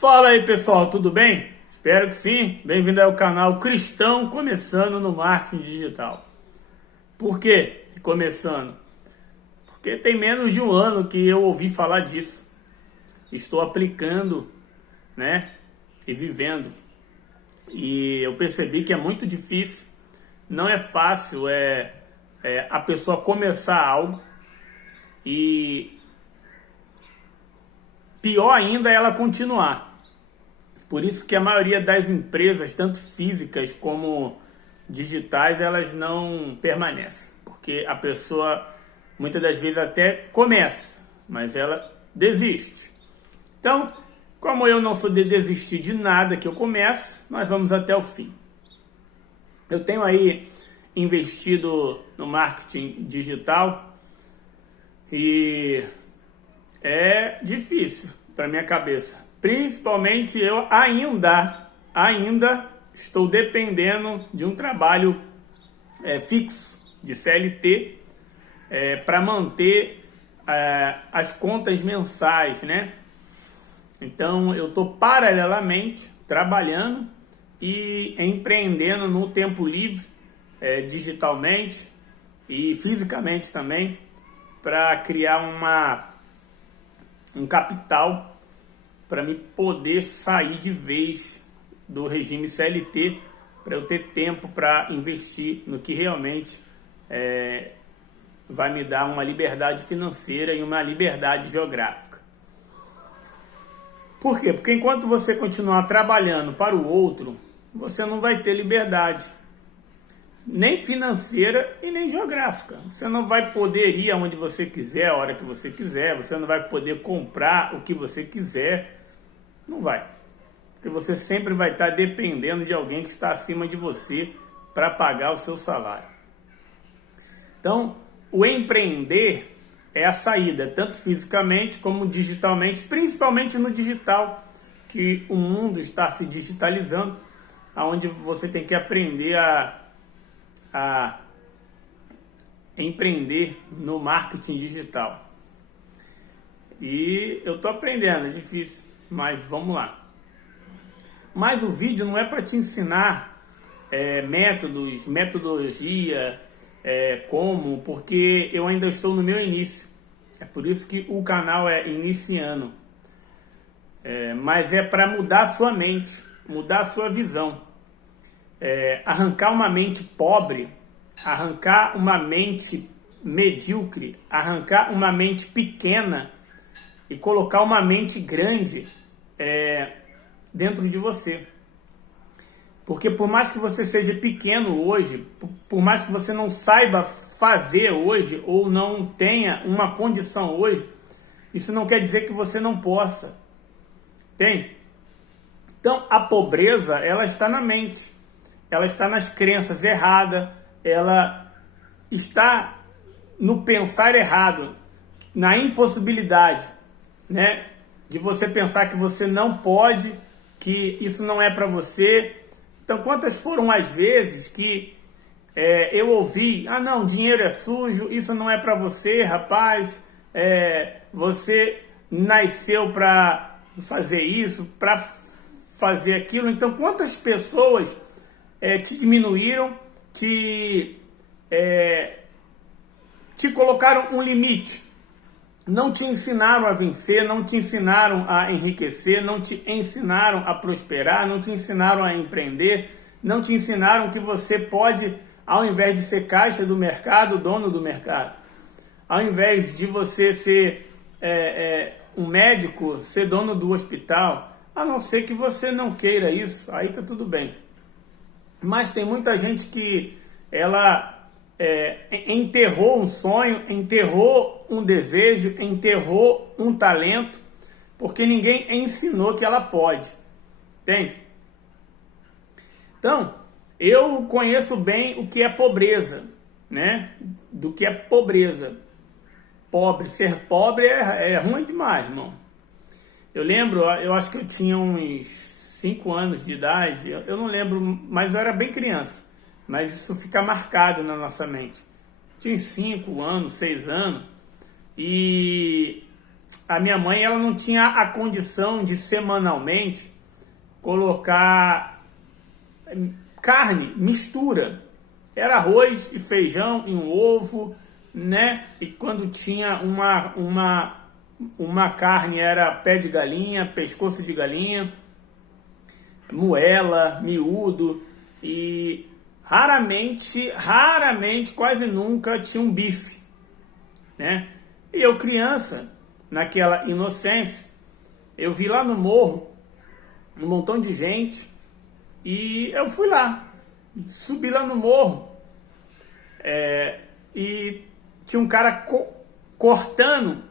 Fala aí pessoal, tudo bem? Espero que sim. Bem-vindo ao canal Cristão Começando no Marketing Digital. Por que começando? Porque tem menos de um ano que eu ouvi falar disso. Estou aplicando, né? E vivendo. E eu percebi que é muito difícil. Não é fácil a pessoa começar algo. E pior ainda é ela continuar. Por isso que a maioria das empresas, tanto físicas como digitais, elas não permanecem. Porque a pessoa, muitas das vezes, até começa, mas ela desiste. Então, como eu não sou de desistir de nada que eu começo, nós vamos até o fim. Eu tenho aí investido no marketing digital e é difícil para minha cabeça. Principalmente eu ainda estou dependendo de um trabalho fixo, de CLT, para manter as contas mensais, né? Então eu estou paralelamente trabalhando e empreendendo no tempo livre, digitalmente e fisicamente também, para criar um capital para me poder sair de vez do regime CLT, para eu ter tempo para investir no que realmente vai me dar uma liberdade financeira e uma liberdade geográfica. Por quê? Porque enquanto você continuar trabalhando para o outro, você não vai ter liberdade, nem financeira e nem geográfica. Você não vai poder ir aonde você quiser, a hora que você quiser, você não vai poder comprar o que você quiser. Não vai, porque você sempre vai estar dependendo de alguém que está acima de você para pagar o seu salário. Então, o empreender é a saída, tanto fisicamente como digitalmente, principalmente no digital, que o mundo está se digitalizando, onde você tem que aprender a empreender no marketing digital. E eu estou aprendendo, é difícil. Mas vamos lá. Mas o vídeo não é para te ensinar métodos, metodologia, como, porque eu ainda estou no meu início. É por isso que o canal é iniciando. Mas é para mudar a sua mente, mudar a sua visão. Arrancar uma mente pobre, arrancar uma mente medíocre, arrancar uma mente pequena e colocar uma mente grande dentro de você. Porque por mais que você seja pequeno hoje, por mais que você não saiba fazer hoje ou não tenha uma condição hoje, isso não quer dizer que você não possa. Entende? Então a pobreza, ela está na mente, ela está nas crenças erradas, ela está no pensar errado, na impossibilidade, né? De você pensar que você não pode, que isso não é para você. Então, quantas foram as vezes que eu ouvi, não, dinheiro é sujo, isso não é para você, rapaz, você nasceu para fazer isso, para fazer aquilo. Então, quantas pessoas te diminuíram, te colocaram um limite, não te ensinaram a vencer, não te ensinaram a enriquecer, não te ensinaram a prosperar, não te ensinaram a empreender, não te ensinaram que você pode, ao invés de ser caixa do mercado, dono do mercado, ao invés de você ser um médico, ser dono do hospital, a não ser que você não queira isso, aí tá tudo bem. Mas tem muita gente que ela enterrou um sonho, enterrou um desejo, enterrou um talento, porque ninguém ensinou que ela pode, entende? Então, eu conheço bem o que é pobreza, né? Do que é pobreza. Ser pobre é ruim demais, irmão. Eu lembro, eu acho que eu tinha uns 5 anos de idade, eu não lembro, mas eu era bem criança. Mas isso fica marcado na nossa mente. Tinha 5 anos, 6 anos, e a minha mãe ela não tinha a condição de semanalmente colocar carne, mistura. Era arroz e feijão e um ovo, né? E quando tinha uma carne era pé de galinha, pescoço de galinha, moela, miúdo, e raramente, quase nunca tinha um bife, né? E eu criança, naquela inocência, eu vi lá no morro um montão de gente e eu fui lá, subi lá no morro e tinha um cara cortando,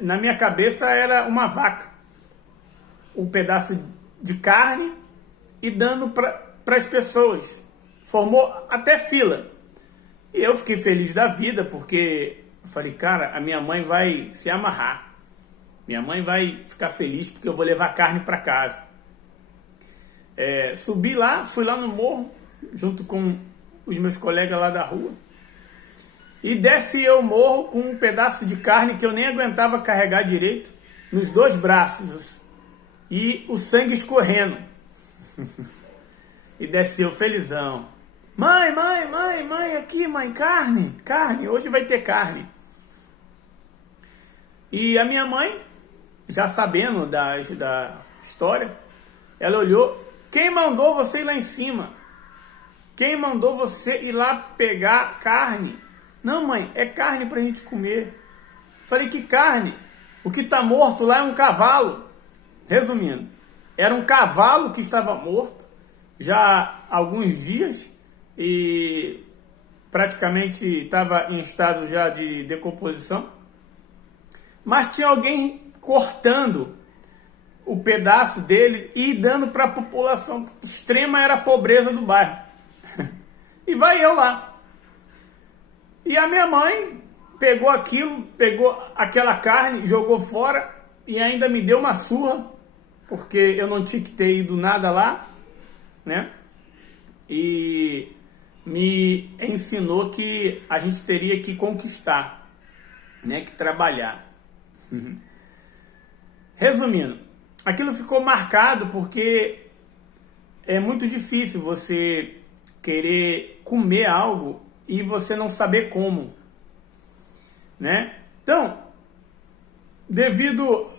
na minha cabeça era uma vaca, um pedaço de carne e dando para as pessoas. Formou até fila. E eu fiquei feliz da vida, porque eu falei, cara, a minha mãe vai se amarrar. Minha mãe vai ficar feliz porque eu vou levar carne para casa. Subi lá, fui lá no morro, junto com os meus colegas lá da rua. E desci eu o morro com um pedaço de carne que eu nem aguentava carregar direito, nos 2 braços. E o sangue escorrendo. E desceu felizão. Mãe, aqui, mãe, carne, hoje vai ter carne. E a minha mãe, já sabendo da história, ela olhou, quem mandou você ir lá em cima? Quem mandou você ir lá pegar carne? Não, mãe, é carne pra gente comer. Falei, que carne? O que tá morto lá é um cavalo. Resumindo, era um cavalo que estava morto já há alguns dias e praticamente estava em estado já de decomposição, mas tinha alguém cortando o pedaço dele e dando para a população. Extrema era a pobreza do bairro. E vai eu lá. E a minha mãe pegou aquela carne, jogou fora e ainda me deu uma surra, porque eu não tinha que ter ido nada lá, né? E me ensinou que a gente teria que conquistar, né? Que trabalhar. Resumindo, aquilo ficou marcado porque é muito difícil você querer comer algo e você não saber como, né? Então, devido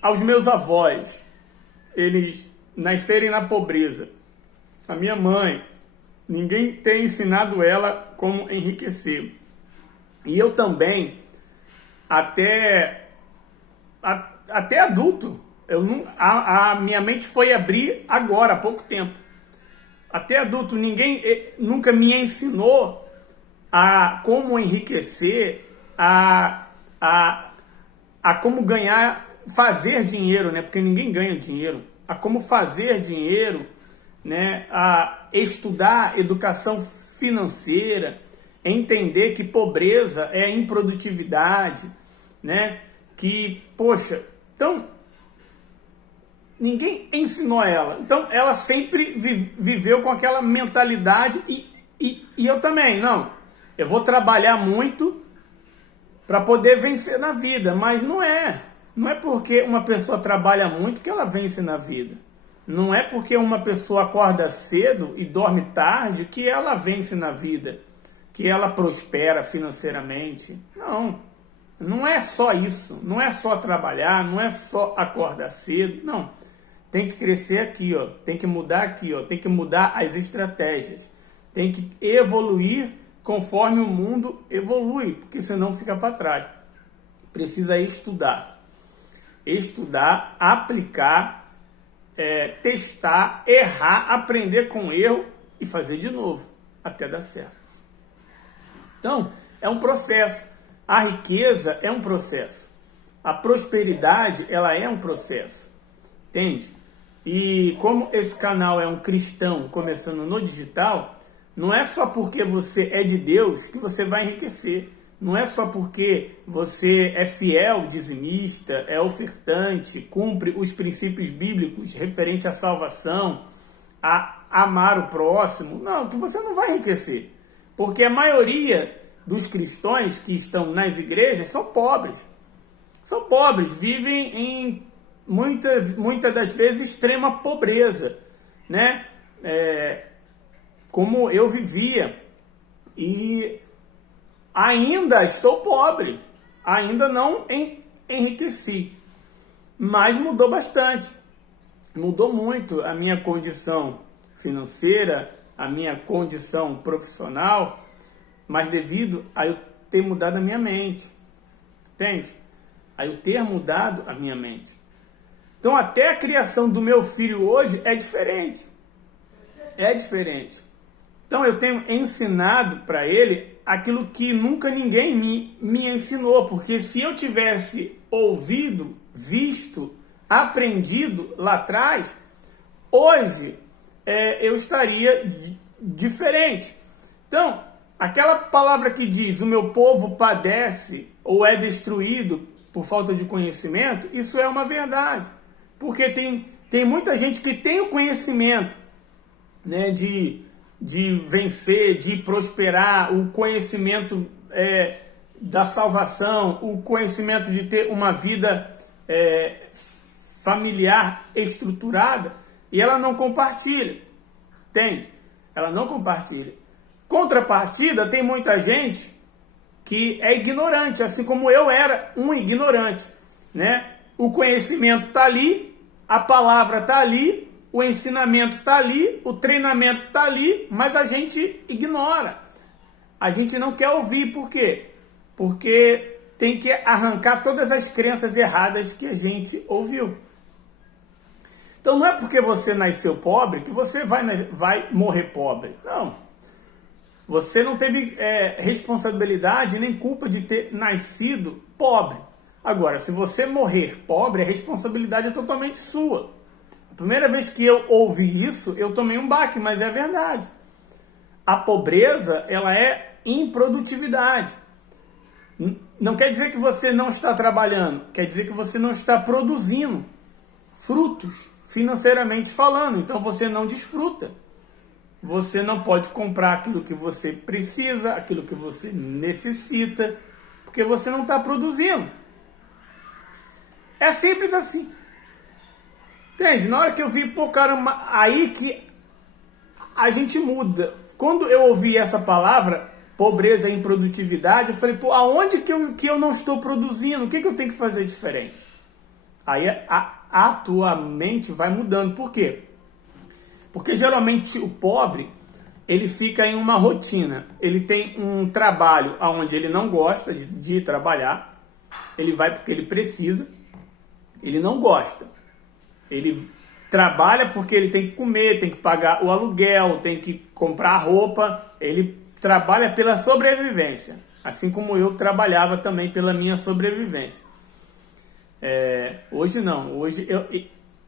aos meus avós, eles nascerem na pobreza, a minha mãe, ninguém tem ensinado ela como enriquecer. E eu também, até adulto, a minha mente foi abrir agora, há pouco tempo. Até adulto, ninguém nunca me ensinou a como enriquecer, a como ganhar, fazer dinheiro, né? Porque ninguém ganha dinheiro. A como fazer dinheiro, né? A estudar educação financeira, entender que pobreza é improdutividade, né? Que, poxa, então ninguém ensinou ela. Então ela sempre viveu com aquela mentalidade e eu também, não. Eu vou trabalhar muito para poder vencer na vida, mas não é. Não é porque uma pessoa trabalha muito que ela vence na vida. Não é porque uma pessoa acorda cedo e dorme tarde que ela vence na vida, que ela prospera financeiramente. Não, não é só isso. Não é só trabalhar, não é só acordar cedo. Não, tem que crescer aqui, ó. Tem que mudar aqui, ó. Tem que mudar as estratégias. Tem que evoluir conforme o mundo evolui, porque senão fica para trás. Precisa estudar. Estudar, aplicar, testar, errar, aprender com erro e fazer de novo, até dar certo. Então, é um processo. A riqueza é um processo. A prosperidade, ela é um processo. Entende? E como esse canal é um cristão começando no digital, não é só porque você é de Deus que você vai enriquecer. Não é só porque você é fiel, dizimista, é ofertante, cumpre os princípios bíblicos referente à salvação, a amar o próximo. Não, que você não vai enriquecer. Porque a maioria dos cristãos que estão nas igrejas são pobres. são pobres, vivem em muitas das vezes extrema pobreza, né? Como eu vivia, e ainda estou pobre, ainda não enriqueci, mas mudou bastante, mudou muito a minha condição financeira, a minha condição profissional, mas devido a eu ter mudado a minha mente, entende? A eu ter mudado a minha mente. Então até a criação do meu filho hoje é diferente. É diferente. Então eu tenho ensinado para ele aquilo que nunca ninguém me ensinou, porque se eu tivesse ouvido, visto, aprendido lá atrás, hoje eu estaria diferente. Então, aquela palavra que diz o meu povo padece ou é destruído por falta de conhecimento, isso é uma verdade. Porque tem muita gente que tem o conhecimento, né, de vencer, de prosperar, o conhecimento da salvação, o conhecimento de ter uma vida familiar estruturada, e ela não compartilha, entende? Ela não compartilha. Contrapartida, tem muita gente que é ignorante, assim como eu era um ignorante, né? O conhecimento está ali, a palavra está ali, o ensinamento está ali, o treinamento está ali, mas a gente ignora. A gente não quer ouvir, por quê? Porque tem que arrancar todas as crenças erradas que a gente ouviu. Então não é porque você nasceu pobre que você vai morrer pobre. Não. Você não teve responsabilidade nem culpa de ter nascido pobre. Agora, se você morrer pobre, a responsabilidade é totalmente sua. A primeira vez que eu ouvi isso, eu tomei um baque, mas é verdade. A pobreza, ela é improdutividade. Não quer dizer que você não está trabalhando, quer dizer que você não está produzindo frutos, financeiramente falando. Então você não desfruta. Você não pode comprar aquilo que você precisa, aquilo que você necessita, porque você não está produzindo. É simples assim. Entende? Na hora que eu vi, pô, caramba, aí que a gente muda. Quando eu ouvi essa palavra, pobreza e improdutividade, eu falei, pô, aonde que eu não estou produzindo? O que eu tenho que fazer diferente? Aí a tua mente vai mudando. Por quê? Porque geralmente o pobre, ele fica em uma rotina. Ele tem um trabalho onde ele não gosta de trabalhar. Ele vai porque ele precisa. Ele não gosta. Ele trabalha porque ele tem que comer, tem que pagar o aluguel, tem que comprar roupa. Ele trabalha pela sobrevivência. Assim como eu trabalhava também pela minha sobrevivência. Hoje não. Hoje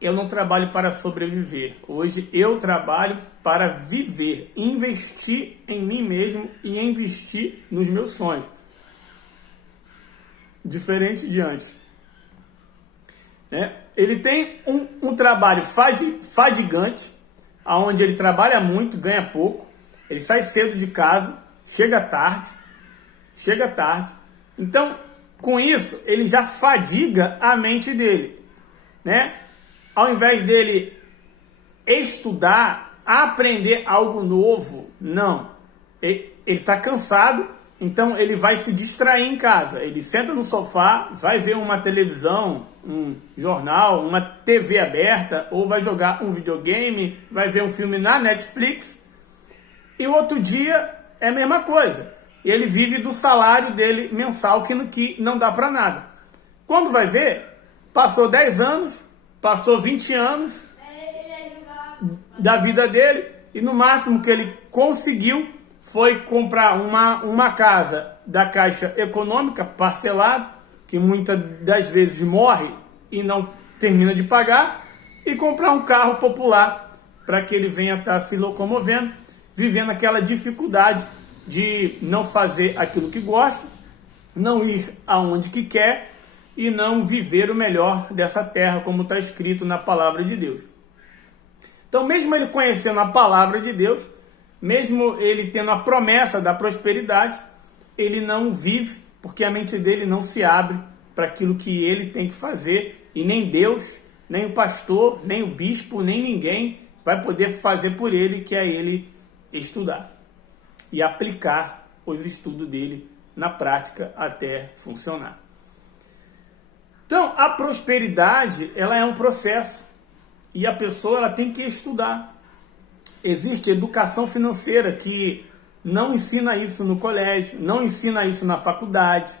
eu não trabalho para sobreviver. Hoje eu trabalho para viver, investir em mim mesmo e investir nos meus sonhos. Diferente de antes. Ele tem um trabalho fadigante, onde ele trabalha muito, ganha pouco, ele sai cedo de casa, chega tarde. Então, com isso, ele já fadiga a mente dele, né? Ao invés dele estudar, aprender algo novo, não. Ele está cansado, então ele vai se distrair em casa. Ele senta no sofá, vai ver uma televisão, um jornal, uma TV aberta, ou vai jogar um videogame, vai ver um filme na Netflix, e o outro dia é a mesma coisa. Ele vive do salário dele mensal, que não dá para nada. Quando vai ver, passou 10 anos, passou 20 anos da vida dele, e no máximo que ele conseguiu foi comprar uma casa da Caixa Econômica, parcelada, que muitas das vezes morre e não termina de pagar, e comprar um carro popular para que ele venha estar se locomovendo, vivendo aquela dificuldade de não fazer aquilo que gosta, não ir aonde que quer e não viver o melhor dessa terra, como está escrito na palavra de Deus. Então, mesmo ele conhecendo a palavra de Deus, mesmo ele tendo a promessa da prosperidade, ele não vive, porque a mente dele não se abre para aquilo que ele tem que fazer, e nem Deus, nem o pastor, nem o bispo, nem ninguém vai poder fazer por ele, que é ele estudar e aplicar os estudos dele na prática até funcionar. Então, a prosperidade, ela é um processo e a pessoa ela tem que estudar. Existe educação financeira que não ensina isso no colégio, não ensina isso na faculdade,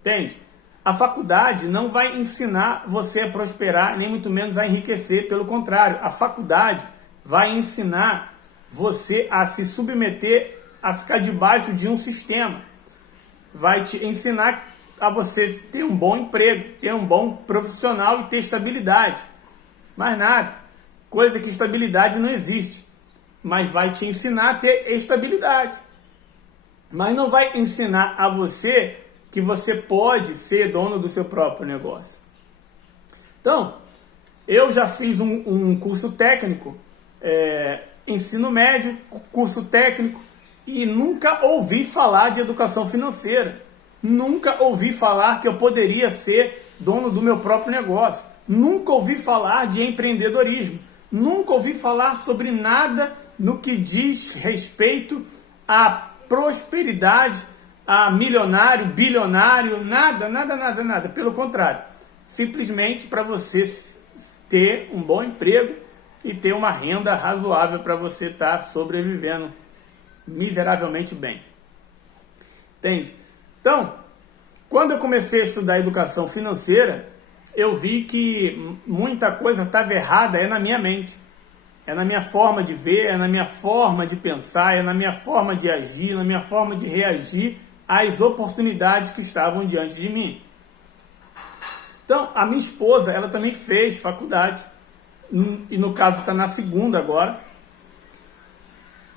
entende? A faculdade não vai ensinar você a prosperar, nem muito menos a enriquecer, pelo contrário, a faculdade vai ensinar você a se submeter, a ficar debaixo de um sistema, vai te ensinar a você ter um bom emprego, ter um bom profissional e ter estabilidade. Mais nada. Coisa que estabilidade não existe. Mas vai te ensinar a ter estabilidade. Mas não vai ensinar a você que você pode ser dono do seu próprio negócio. Então, eu já fiz um curso técnico, ensino médio, curso técnico, e nunca ouvi falar de educação financeira. Nunca ouvi falar que eu poderia ser dono do meu próprio negócio. Nunca ouvi falar de empreendedorismo. Nunca ouvi falar sobre nada no que diz respeito à prosperidade, a milionário, bilionário, nada. Pelo contrário, simplesmente para você ter um bom emprego e ter uma renda razoável para você estar sobrevivendo miseravelmente bem. Entende? Então, quando eu comecei a estudar educação financeira, eu vi que muita coisa estava errada na minha mente. É na minha forma de ver, é na minha forma de pensar, é na minha forma de agir, na minha forma de reagir às oportunidades que estavam diante de mim. Então, a minha esposa, ela também fez faculdade, e no caso está na segunda agora,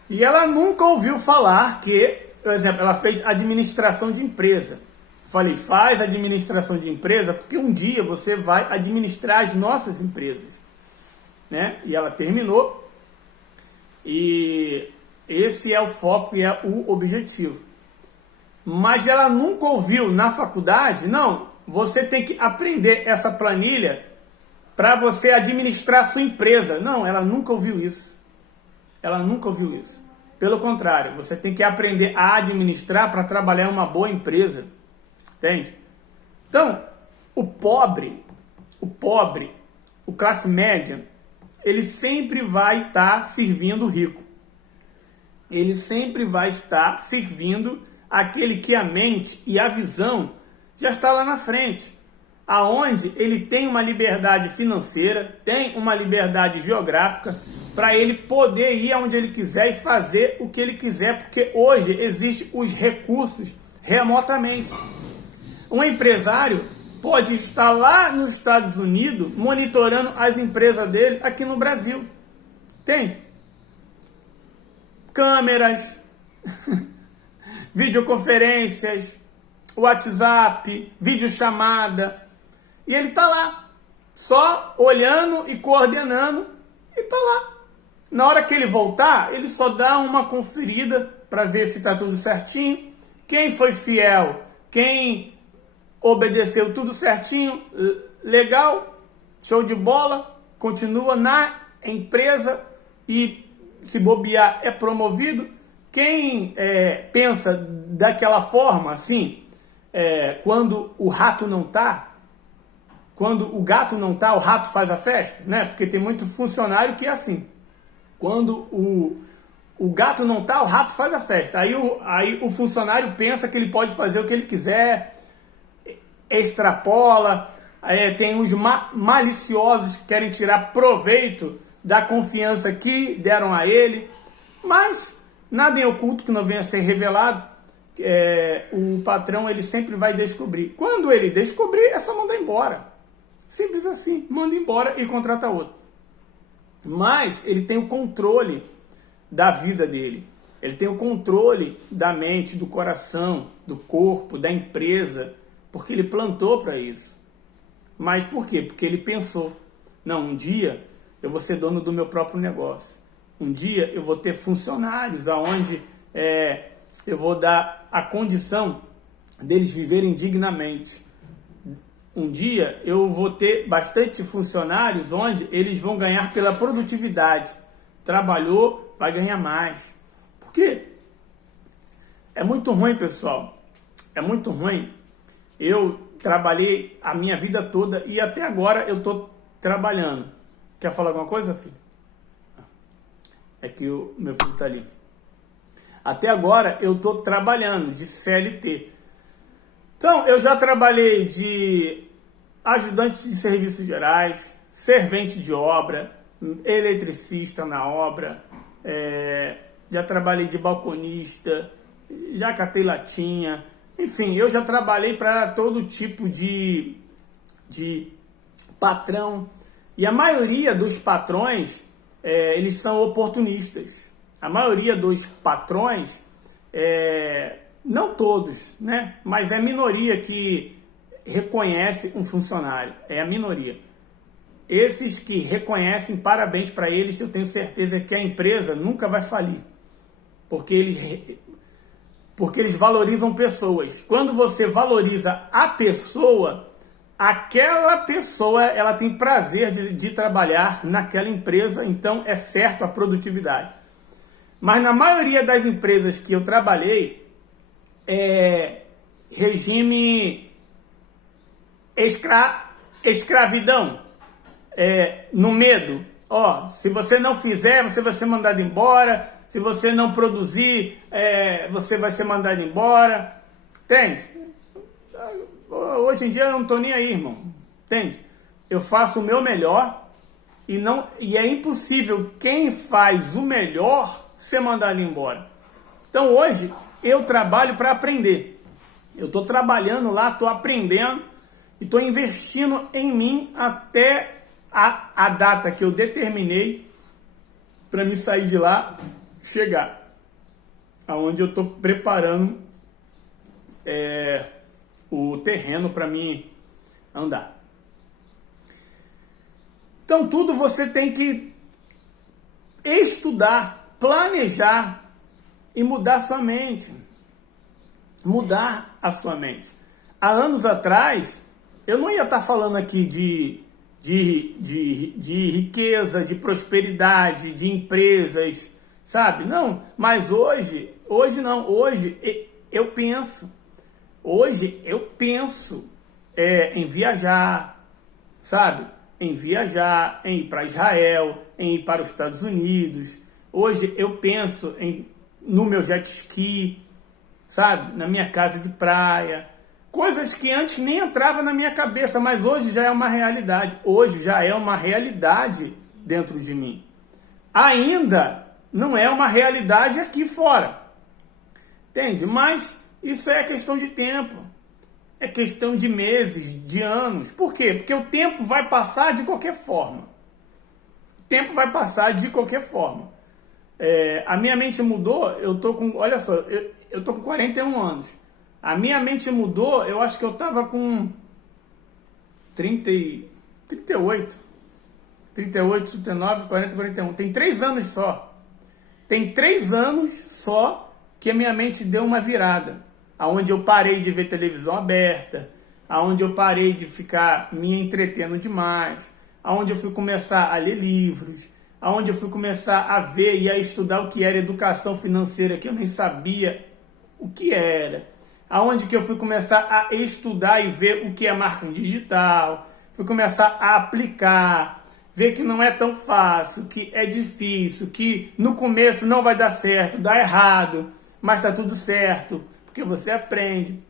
e ela nunca ouviu falar que, por exemplo, ela fez administração de empresa. Falei, faz administração de empresa, porque um dia você vai administrar as nossas empresas. Né? E ela terminou, e esse é o foco e é o objetivo. Mas ela nunca ouviu na faculdade, não, você tem que aprender essa planilha para você administrar sua empresa. Não, ela nunca ouviu isso. Ela nunca ouviu isso. Pelo contrário, você tem que aprender a administrar para trabalhar em uma boa empresa. Entende? Então, o pobre, o classe média, ele sempre vai estar servindo o rico. Ele sempre vai estar servindo aquele que a mente e a visão já está lá na frente. Aonde ele tem uma liberdade financeira, tem uma liberdade geográfica, para ele poder ir aonde ele quiser e fazer o que ele quiser, porque hoje existem os recursos remotamente. Um empresário pode estar lá nos Estados Unidos monitorando as empresas dele aqui no Brasil. Entende? Câmeras, videoconferências, WhatsApp, videochamada. E ele está lá, só olhando e coordenando, e está lá. Na hora que ele voltar, ele só dá uma conferida para ver se está tudo certinho. Quem foi fiel, quem obedeceu tudo certinho, legal, show de bola, continua na empresa e se bobear é promovido. Quem pensa daquela forma, assim, quando o rato não está, quando o gato não está, o rato faz a festa, né? Porque tem muito funcionário que é assim. Quando o gato não está, o rato faz a festa. Aí o funcionário pensa que ele pode fazer o que ele quiser, extrapola, tem uns maliciosos que querem tirar proveito da confiança que deram a ele, mas nada em oculto que não venha a ser revelado, o patrão ele sempre vai descobrir. Quando ele descobrir, é só mandar embora. Simples assim, manda embora e contrata outro. Mas ele tem o controle da vida dele, ele tem o controle da mente, do coração, do corpo, da empresa, porque ele plantou para isso. Mas por quê? Porque ele pensou, não, um dia eu vou ser dono do meu próprio negócio. Um dia eu vou ter funcionários aonde eu vou dar a condição deles viverem dignamente. um dia eu vou ter bastante funcionários onde eles vão ganhar pela produtividade. Trabalhou, vai ganhar mais. Por quê? É muito ruim, pessoal. É muito ruim. Eu trabalhei a minha vida toda e até agora eu estou trabalhando. Quer falar alguma coisa, filho? É que o meu filho está ali. Até agora eu estou trabalhando de CLT. Então, eu já trabalhei de ajudante de serviços gerais, servente de obra, eletricista na obra, já trabalhei de balconista, já catei latinha, enfim, eu já trabalhei para todo tipo de patrão. E a maioria dos patrões, eles são oportunistas. A maioria dos patrões, não todos, né? Mas é a minoria que reconhece um funcionário, é a minoria. Esses que reconhecem, parabéns para eles, eu tenho certeza que a empresa nunca vai falir, porque eles valorizam pessoas. Quando você valoriza a pessoa, aquela pessoa ela tem prazer de trabalhar naquela empresa, então é certo a produtividade. Mas na maioria das empresas que eu trabalhei, regime escravidão, no medo. Se você não fizer, você vai ser mandado embora. Se você não produzir, você vai ser mandado embora. Entende? Hoje em dia eu não estou nem aí, irmão. Entende? Eu faço o meu melhor e é impossível quem faz o melhor ser mandado embora. Então hoje eu trabalho para aprender. Eu estou trabalhando lá, estou aprendendo e estou investindo em mim até a data que eu determinei para me sair de lá, chegar aonde eu estou preparando o terreno para mim andar. Então tudo você tem que estudar, planejar e mudar sua mente. Mudar a sua mente. Há anos atrás, eu não ia estar falando aqui de riqueza, de prosperidade, de empresas, sabe? Não, mas hoje não. Hoje eu penso em viajar, sabe? Em viajar, em ir para Israel, em ir para os Estados Unidos. Hoje eu penso no meu jet ski, sabe? Na minha casa de praia. Coisas que antes nem entravam na minha cabeça, mas hoje já é uma realidade. Hoje já é uma realidade dentro de mim. Ainda não é uma realidade aqui fora. Entende? Mas isso é questão de tempo. É questão de meses, de anos. Por quê? Porque o tempo vai passar de qualquer forma. O tempo vai passar de qualquer forma. A minha mente mudou, olha só, eu tô com 41 anos. A minha mente mudou, eu acho que eu tava com 38, 39, 40, 41. Tem 3 anos só. Tem 3 anos só que a minha mente deu uma virada. Aonde eu parei de ver televisão aberta, aonde eu parei de ficar me entretendo demais, aonde eu fui começar a ler livros, aonde eu fui começar a ver e a estudar o que era educação financeira, que eu nem sabia o que era, aonde que eu fui começar a estudar e ver o que é marketing digital, fui começar a aplicar, ver que não é tão fácil, que é difícil, que no começo não vai dar certo, dá errado, mas tá tudo certo, porque você aprende.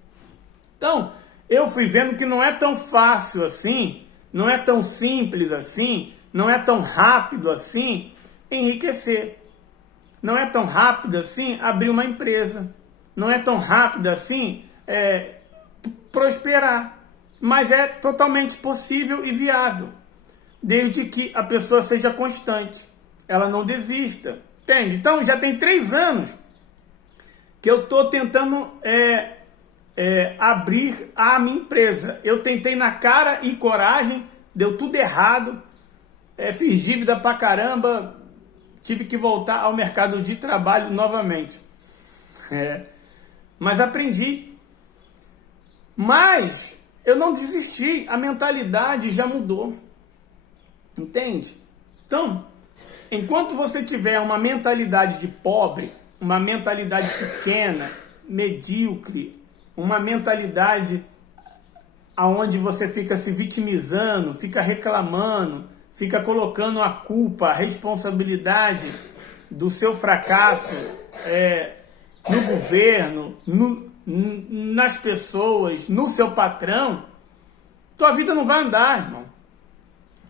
Então, eu fui vendo que não é tão fácil assim, não é tão simples assim, não é tão rápido assim enriquecer. Não é tão rápido assim abrir uma empresa. Não é tão rápido assim prosperar. Mas é totalmente possível e viável. Desde que a pessoa seja constante. Ela não desista. Entende? Então já tem 3 anos que eu estou tentando abrir a minha empresa. Eu tentei na cara e coragem, deu tudo errado, fiz dívida pra caramba, tive que voltar ao mercado de trabalho novamente. Mas aprendi. Mas eu não desisti, a mentalidade já mudou. Entende? Então, enquanto você tiver uma mentalidade de pobre, uma mentalidade pequena, medíocre, uma mentalidade aonde você fica se vitimizando, fica reclamando, fica colocando a culpa, a responsabilidade do seu fracasso no governo, nas pessoas, no seu patrão, tua vida não vai andar, irmão.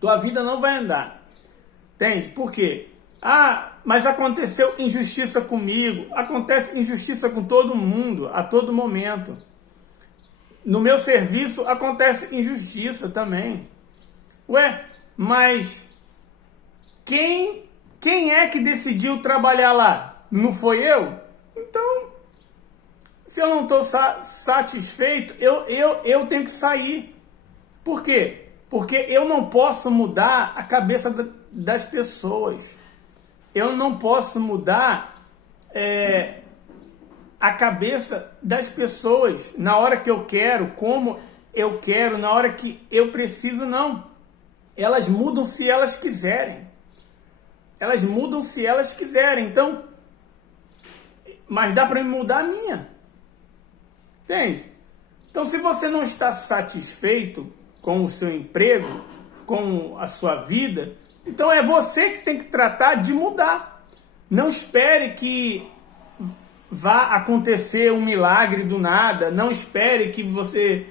Tua vida não vai andar. Entende? Por quê? Ah, mas aconteceu injustiça comigo. Acontece injustiça com todo mundo, a todo momento. No meu serviço acontece injustiça também. Ué, mas quem é que decidiu trabalhar lá? Não foi eu? Então, se eu não estou satisfeito, eu tenho que sair. Por quê? Porque eu não posso mudar a cabeça das pessoas. Eu não posso mudar a cabeça das pessoas na hora que eu quero, como eu quero, na hora que eu preciso, não. Elas mudam se elas quiserem. Elas mudam se elas quiserem. Então, mas dá para mudar a minha. Entende? Então, se você não está satisfeito com o seu emprego, com a sua vida, então é você que tem que tratar de mudar. Não espere que vá acontecer um milagre do nada. Não espere que você,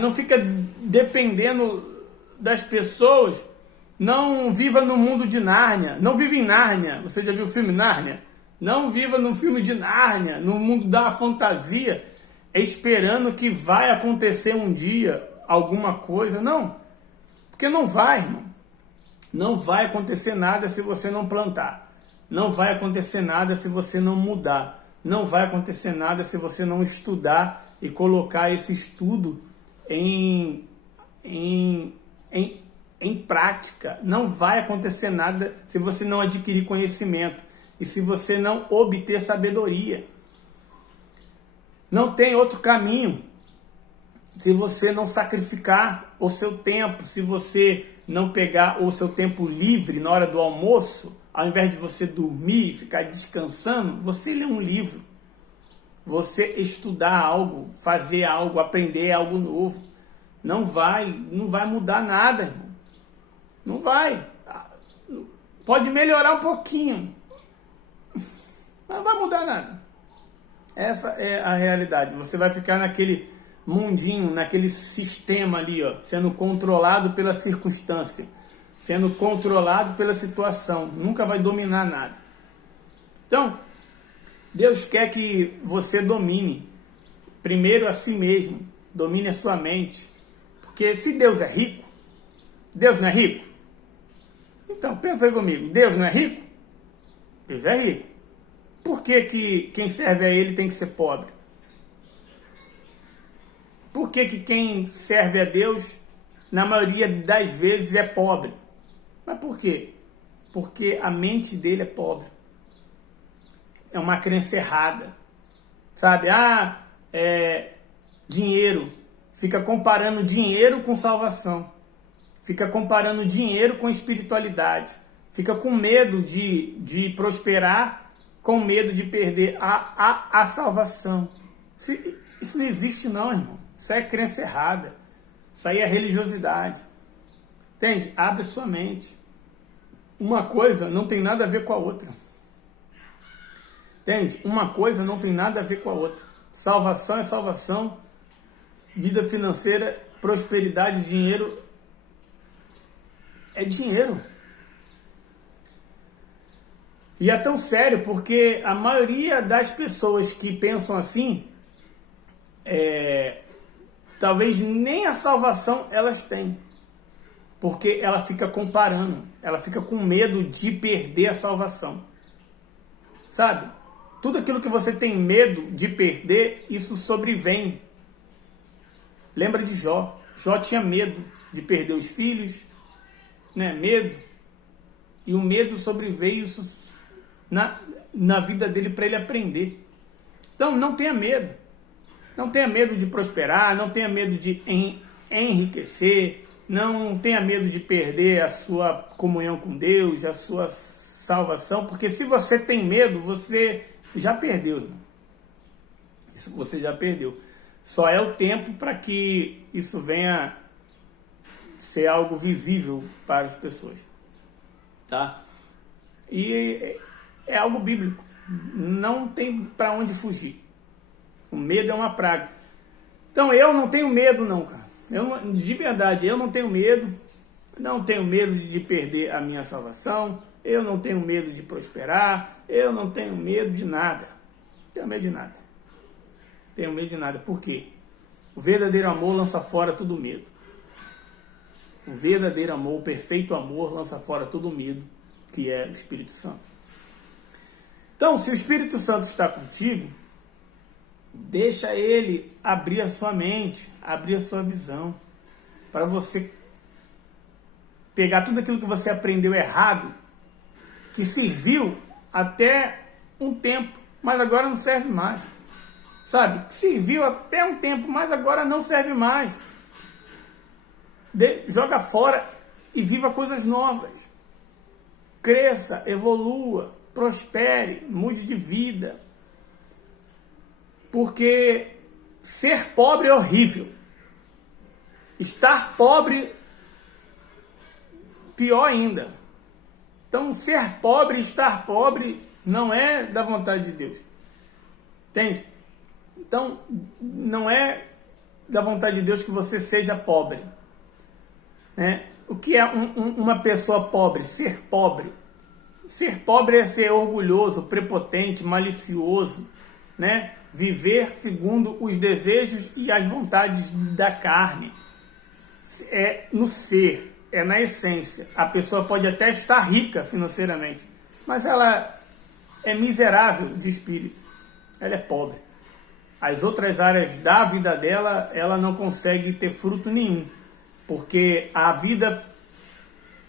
não fica dependendo das pessoas. Não viva no mundo de Nárnia. Não viva em Nárnia. Você já viu o filme Nárnia? Não viva no filme de Nárnia, no mundo da fantasia, esperando que vai acontecer um dia alguma coisa. Não. Porque não vai, irmão. Não vai acontecer nada se você não plantar. Não vai acontecer nada se você não mudar. Não vai acontecer nada se você não estudar e colocar esse estudo em prática. Não vai acontecer nada se você não adquirir conhecimento e se você não obter sabedoria. Não tem outro caminho se você não sacrificar o seu tempo, se você não pegar o seu tempo livre na hora do almoço, ao invés de você dormir e ficar descansando, você lê um livro, você estudar algo, fazer algo, aprender algo novo. Não vai mudar nada, irmão. Não vai. Pode melhorar um pouquinho, mas não vai mudar nada. Essa é a realidade. Você vai ficar naquele mundinho, naquele sistema ali, ó, sendo controlado pela circunstância, sendo controlado pela situação. Nunca vai dominar nada. Então, Deus quer que você domine primeiro a si mesmo, domine a sua mente. Porque se Deus é rico, Deus não é rico? Então, pensa aí comigo, Deus não é rico? Deus é rico. Por que quem serve a Ele tem que ser pobre? Por que quem serve a Deus, na maioria das vezes, é pobre? Mas por quê? Porque a mente dele é pobre. É uma crença errada. Sabe? Dinheiro. Fica comparando dinheiro com salvação. Fica comparando dinheiro com espiritualidade. Fica com medo de prosperar, com medo de perder a salvação. Isso não existe não, irmão. Isso é crença errada. Isso aí é religiosidade. Entende? Abre sua mente. Uma coisa não tem nada a ver com a outra. Entende? Uma coisa não tem nada a ver com a outra. Salvação é salvação. Vida financeira, prosperidade, dinheiro é dinheiro. E é tão sério porque a maioria das pessoas que pensam assim, talvez nem a salvação elas têm. Porque ela fica comparando, ela fica com medo de perder a salvação. Sabe? Tudo aquilo que você tem medo de perder, isso sobrevém. Lembra de Jó. Jó tinha medo de perder os filhos, né? Medo. E o medo sobreveio na vida dele para ele aprender. Então, não tenha medo. Não tenha medo de prosperar, não tenha medo de enriquecer, não tenha medo de perder a sua comunhão com Deus, a sua salvação, porque se você tem medo, você já perdeu, irmão. Isso você já perdeu. Só é o tempo para que isso venha ser algo visível para as pessoas, tá? E é algo bíblico. Não tem para onde fugir. O medo é uma praga. Então eu não tenho medo não, cara. De verdade, eu não tenho medo. Não tenho medo de perder a minha salvação. Eu não tenho medo de prosperar. Eu não tenho medo de nada. Não tenho medo de nada. Tenho medo de nada. Por quê? O verdadeiro amor lança fora todo medo. O verdadeiro amor, o perfeito amor, lança fora todo medo, que é o Espírito Santo. Então, se o Espírito Santo está contigo, deixa ele abrir a sua mente, abrir a sua visão, para você pegar tudo aquilo que você aprendeu errado, que serviu até um tempo, mas agora não serve mais. Sabe? Serviu até um tempo, mas agora não serve mais. Joga fora e viva coisas novas. Cresça, evolua, prospere, mude de vida. Porque ser pobre é horrível. Estar pobre, pior ainda. Então, ser pobre e estar pobre não é da vontade de Deus. Entende? Então, não é da vontade de Deus que você seja pobre. Né? O que é uma pessoa pobre? Ser pobre. Ser pobre é ser orgulhoso, prepotente, malicioso, né? Viver segundo os desejos e as vontades da carne. É no ser, é na essência. A pessoa pode até estar rica financeiramente, mas ela é miserável de espírito. Ela é pobre. As outras áreas da vida dela, ela não consegue ter fruto nenhum, porque a vida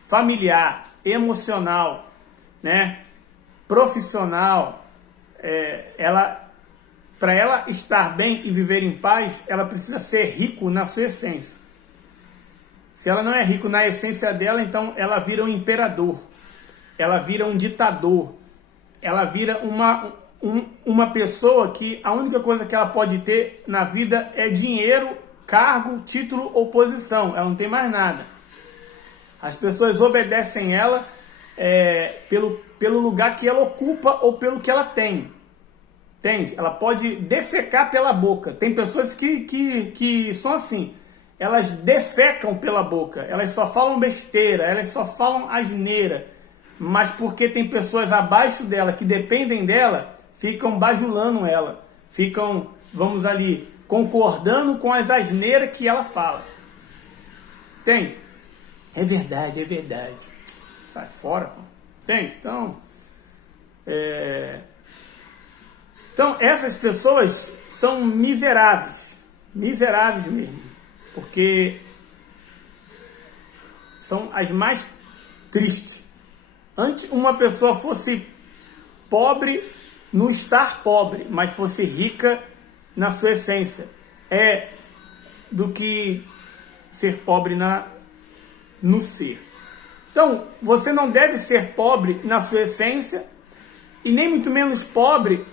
familiar, emocional, né, profissional, para ela estar bem e viver em paz, ela precisa ser rico na sua essência. Se ela não é rico na essência dela, então ela vira um imperador, ela vira um ditador, ela vira uma pessoa que a única coisa que ela pode ter na vida é dinheiro, cargo, título ou posição. Ela não tem mais nada. As pessoas obedecem ela pelo lugar que ela ocupa ou pelo que ela tem. Entende? Ela pode defecar pela boca. Tem pessoas que são assim. Elas defecam pela boca. Elas só falam besteira. Elas só falam asneira. Mas porque tem pessoas abaixo dela que dependem dela, ficam bajulando ela. Ficam, vamos ali, concordando com as asneiras que ela fala. Entende? É verdade, é verdade. Sai fora, pô. Entende? Então, essas pessoas são miseráveis. Miseráveis mesmo. Porque são as mais tristes. Antes uma pessoa fosse pobre no estar pobre, mas fosse rica na sua essência, do que ser pobre no ser. Então, você não deve ser pobre na sua essência e nem muito menos pobre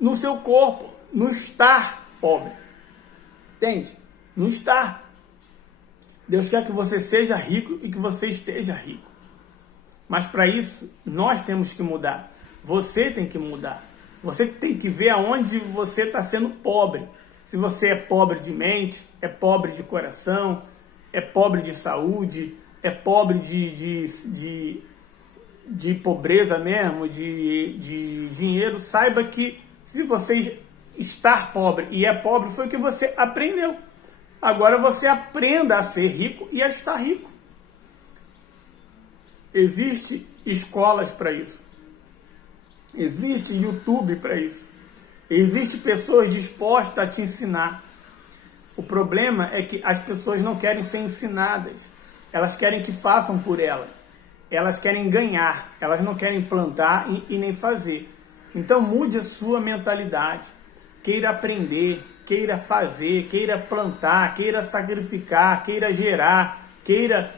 no seu corpo, no estar pobre. Entende? No estar. Deus quer que você seja rico e que você esteja rico. Mas para isso, nós temos que mudar. Você tem que mudar. Você tem que ver aonde você está sendo pobre. Se você é pobre de mente, é pobre de coração, é pobre de saúde, é pobre de pobreza mesmo, de dinheiro, saiba que se você estar pobre e é pobre, foi o que você aprendeu. Agora você aprenda a ser rico e a estar rico. Existem escolas para isso. Existe YouTube para isso. Existem pessoas dispostas a te ensinar. O problema é que as pessoas não querem ser ensinadas. Elas querem que façam por elas. Elas querem ganhar. Elas não querem plantar e nem fazer. Então mude a sua mentalidade. Queira aprender. queira fazer, queira plantar, queira sacrificar, queira gerar, queira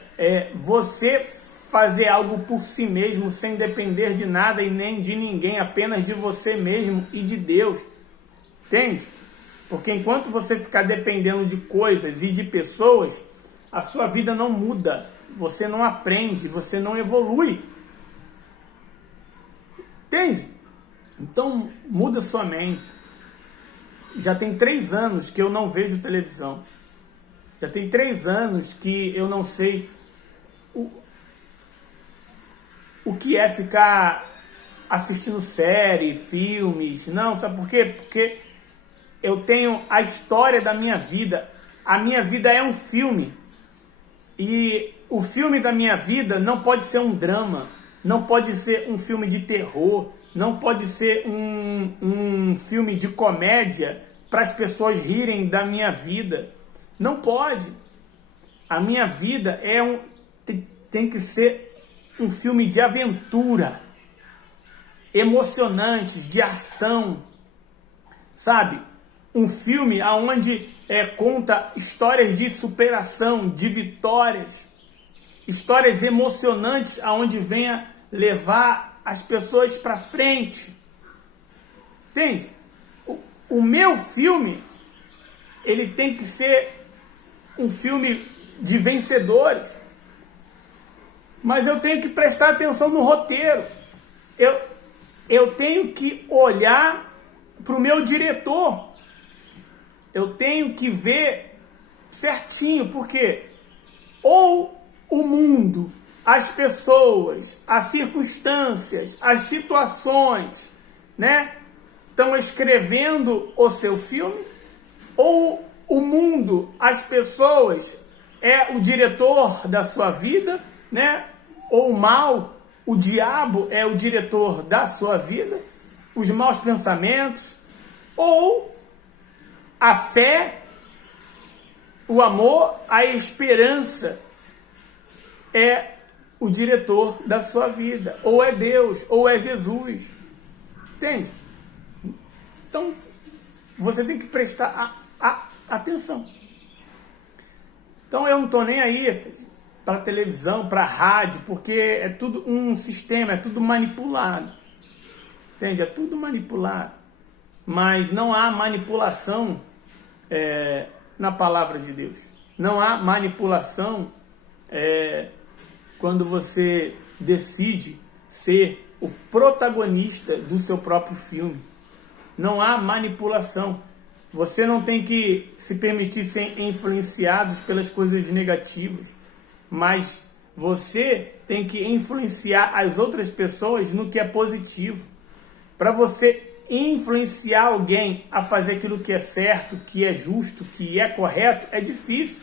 você fazer algo por si mesmo, sem depender de nada e nem de ninguém, apenas de você mesmo e de Deus. Entende? Porque enquanto você ficar dependendo de coisas e de pessoas, a sua vida não muda, você não aprende, você não evolui. Entende? Então, muda sua mente. Já tem 3 anos que eu não vejo televisão. Já tem 3 anos que eu não sei o que é ficar assistindo série, filmes. Não, sabe por quê? Porque eu tenho a história da minha vida. A minha vida é um filme. E o filme da minha vida não pode ser um drama. Não pode ser um filme de terror. Não pode ser um filme de comédia para as pessoas rirem da minha vida. Não pode. A minha vida tem que ser um filme de aventura, emocionante, de ação, sabe? Um filme onde conta histórias de superação, de vitórias, histórias emocionantes aonde venha levar as pessoas para frente. Entende? O meu filme, ele tem que ser um filme de vencedores. Mas eu tenho que prestar atenção no roteiro. Eu tenho que olhar para o meu diretor. Eu tenho que ver certinho, porque ou o mundo, as pessoas, as circunstâncias, as situações, né, estão escrevendo o seu filme, ou o mundo, as pessoas, é o diretor da sua vida, né? Ou o mal, o diabo é o diretor da sua vida, os maus pensamentos, ou a fé, o amor, a esperança é o diretor da sua vida, ou é Deus, ou é Jesus. Entende? Então, você tem que prestar atenção. Então, eu não estou nem aí para televisão, para rádio, porque é tudo um sistema, é tudo manipulado. Entende? É tudo manipulado. Mas não há manipulação na palavra de Deus. Não há manipulação quando você decide ser o protagonista do seu próprio filme. Não há manipulação. Você não tem que se permitir ser influenciado pelas coisas negativas, mas você tem que influenciar as outras pessoas no que é positivo. Para você influenciar alguém a fazer aquilo que é certo, que é justo, que é correto, é difícil.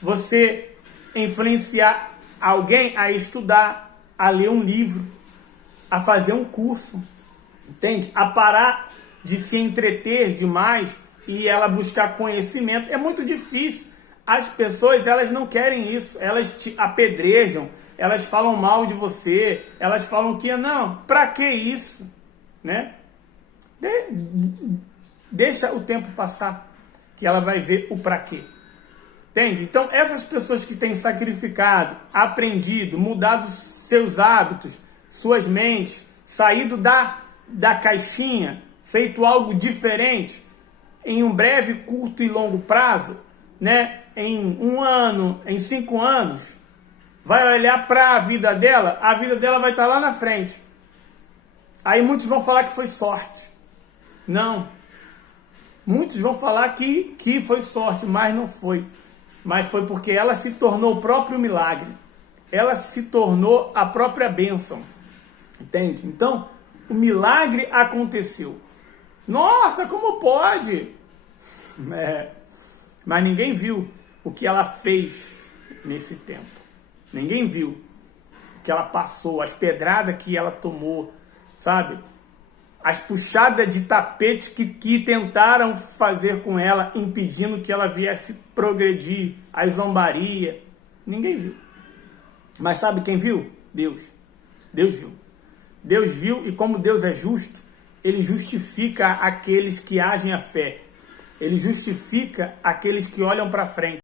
Você influenciar alguém a estudar, a ler um livro, a fazer um curso, entende? A parar de se entreter demais e ela buscar conhecimento, é muito difícil. As pessoas, elas não querem isso, elas te apedrejam, elas falam mal de você, elas falam que não, pra que isso, né? Deixa o tempo passar, que ela vai ver o pra quê. Entende? Então, essas pessoas que têm sacrificado, aprendido, mudado seus hábitos, suas mentes, saído da caixinha, feito algo diferente, em um breve, curto e longo prazo, né? Em 1 ano, em 5 anos, vai olhar para a vida dela vai estar lá na frente. Aí muitos vão falar que foi sorte. Não. Muitos vão falar que foi sorte, mas não foi. Mas foi porque ela se tornou o próprio milagre. Ela se tornou a própria bênção. Entende? Então, o milagre aconteceu. Nossa, como pode? Mas ninguém viu o que ela fez nesse tempo. Ninguém viu o que ela passou, as pedradas que ela tomou, sabe? As puxadas de tapete que tentaram fazer com ela, impedindo que ela viesse progredir, a zombaria. Ninguém viu. Mas sabe quem viu? Deus. Deus viu. Deus viu, e como Deus é justo, Ele justifica aqueles que agem a fé. ele justifica aqueles que olham para frente.